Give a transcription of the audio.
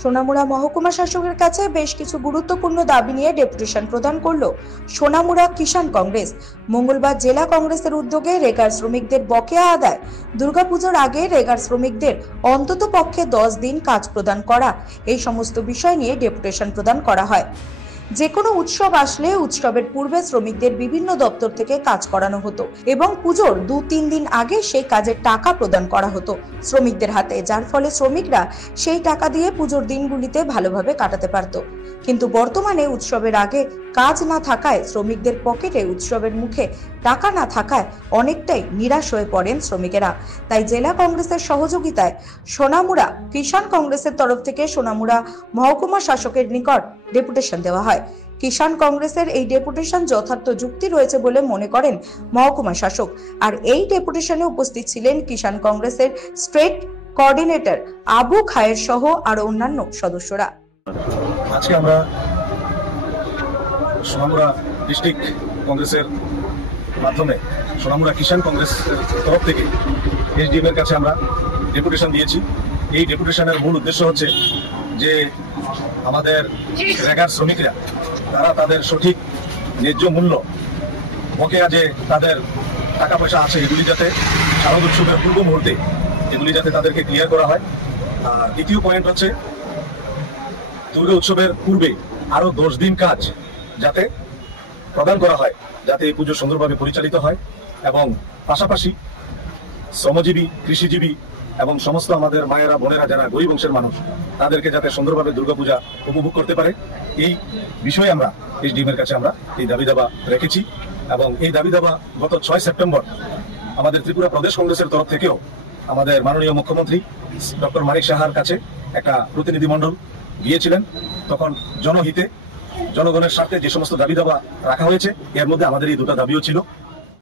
সোনামুড়া মহকুমা শাসকের কাছে বেশ কিছু গুরুত্বপূর্ণ দাবি নিয়ে ডেপুটেশন প্রদান করল সোনামুড়া কিষাণ কংগ্রেস। মঙ্গলবার জেলা কংগ্রেসের উদ্যোগে রেগার শ্রমিকদের বকেয়া আদায়, দুর্গাপুজোর আগে রেগার শ্রমিকদের অন্তত পক্ষে 10 দিন কাজ প্রদান করা, এই সমস্ত বিষয় নিয়ে ডেপুটেশন প্রদান করা হয়। যে কোনো উৎসব আসলে উৎসবের পূর্বে শ্রমিকদের বিভিন্ন দপ্তর থেকে কাজ করানো হতো এবং পুজোর 2-3 দিন আগে সেই কাজের টাকা প্রদান করা হতো শ্রমিকদের হাতে, যার ফলে শ্রমিকরা সেই টাকা দিয়ে পুজোর দিনগুলিতে ভালোভাবে কাটাতে পারত। কিন্তু বর্তমানে উৎসবের আগে কাজ না থাকায়, শ্রমিকদের পকেটে উৎসবের মুখে টাকা না থাকায় অনেকটাই নিরাশ হয়ে পড়েন শ্রমিকেরা। তাই জেলা কংগ্রেসের সহযোগিতায় সোনামুড়া কিষাণ কংগ্রেসের তরফ থেকে সোনামুড়া মহকুমা শাসকের নিকট ডেপুটেশন দেওয়া হয়। কিষাণ কংগ্রেসের এই ডেপুটেশন যথার্থ যুক্তি রয়েছে বলে মনে করেন মহকুমা শাসক। আর এই ডেপুটেশনে উপস্থিত ছিলেন কিষাণ কংগ্রেসের স্টেট কোঅর্ডিনেটর আবু খায়ের সহ আরো অন্যান্য সদস্যরা। আজকে আমরা সোনামুড়া ডিস্ট্রিক্ট কংগ্রেসের মাধ্যমে সোনামুড়া কিষাণ কংগ্রেসের তরফ থেকে এসডিএম এর কাছে আমরা ডেপুটেশন দিয়েছি। এই ডেপুটেশনের মূল উদ্দেশ্য হচ্ছে যে আমাদের রেগার শ্রমিকরা তারা তাদের সঠিক ন্যায্য মূল্য, বকেয়া যে তাদের টাকা পয়সা আছে, এগুলি যাতে শারদ উৎসবের পূর্ব মুহূর্তে এগুলি যাতে তাদেরকে ক্লিয়ার করা হয়। আর দ্বিতীয় পয়েন্ট হচ্ছে দুর্গা উৎসবের পূর্বে আরো 10 দিন কাজ যাতে প্রদান করা হয়, যাতে এই পুজো সুন্দরভাবে পরিচালিত হয় এবং পাশাপাশি শ্রমজীবী, কৃষিজীবী এবং সমস্ত আমাদের মায়েরা, বোনেরা যারা গরিব অংশের মানুষ, তাদেরকে যাতে সুন্দরভাবে দুর্গাপূজা উপভোগ করতে পারে, এই বিষয়ে আমরা এসডিএম এর কাছে আমরা এই দাবি দাবা রেখেছি। এবং এই দাবি দাবা গত 6 সেপ্টেম্বর আমাদের ত্রিপুরা প্রদেশ কংগ্রেসের তরফ থেকেও আমাদের মাননীয় মুখ্যমন্ত্রী ডক্টর মানিক সাহার কাছে একটা প্রতিনিধি মণ্ডল গিয়েছিলেন। তখন জনহিতে, জনগণের স্বার্থে যে সমস্ত দাবি দাবা রাখা হয়েছে, এর মধ্যে আমাদের এই দুটো দাবিও ছিল।